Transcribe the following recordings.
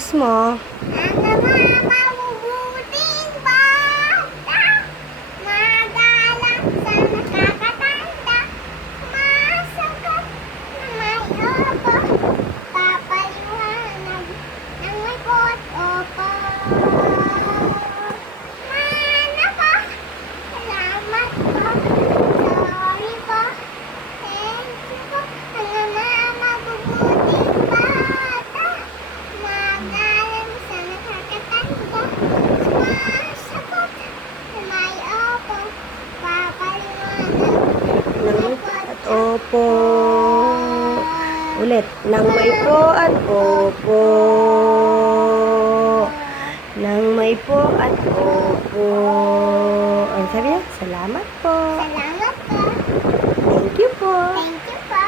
lakas mo. Mabubuting bata, magalang sa nakakatanda, masagot na may opo, papaliwanag ng may pot-opo. Mana po, salamat po, sorry po, thank you po. Ano na mabubuting bata, magalang sa nakakatanda, masagot na may opo, papaliwanag Nang at opo. Ulit. Nang may po at opo. Nang may po at opo. Ano sabi niya? Salamat po. Salamat po. Thank you po. Thank you po.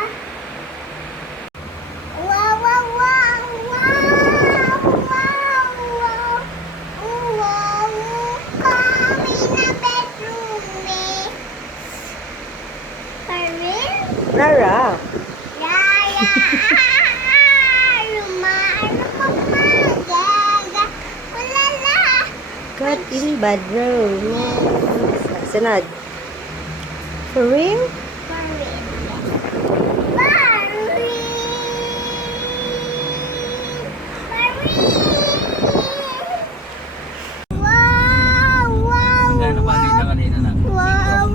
Wow, wow, wow, wow, wow, wow. Wow, kami na bedroom eh. For real? Rara. Raya, lumaano pa magaga. Ulala. Got in bedroom. Sunod. For real? For real. For real. For real. Wow, wow, Gano'n pa rin na kanina na? wow,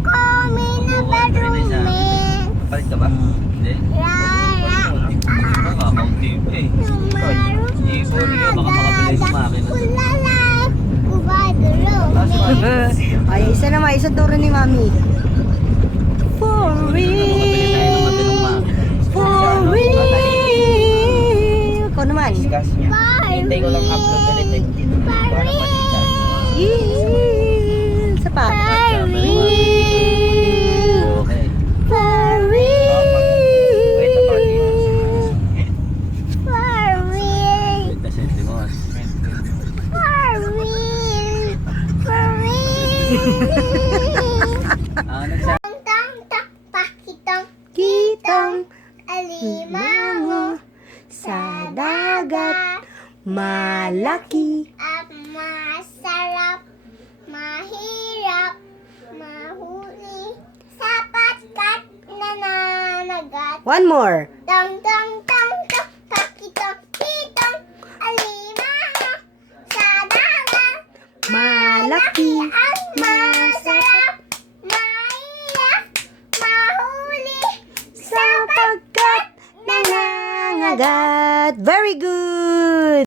kami na bedroom eh. Palit ka ba? Hindi. Raya, Kakaunti pa eh. lumaano Ipo, hindi ka baka makabili ng makina. ulala. Kubadulong eh. Ay, isa naman. Isa daw rin ni Mami. For Makabili tayo ng matinong real. makina. For real. Ikaw naman. Hintay ko lang upload ulit eh. Para palitan. Real. Isa pa. For real. Okay. For Wait, pa real. For real. Wait na sentimos. For real. For real. Nagsabi. Tang tak pakitang Kitang alimango sa dagat malaki. at masarap, mahirap, mahuli, sapatkat nananagat. One more. Tang tang tang tak pakitang kitang alimango sa dagat Malaki. at masarap, mahirap, mahuli, Sapagkat nangangagat. Very good.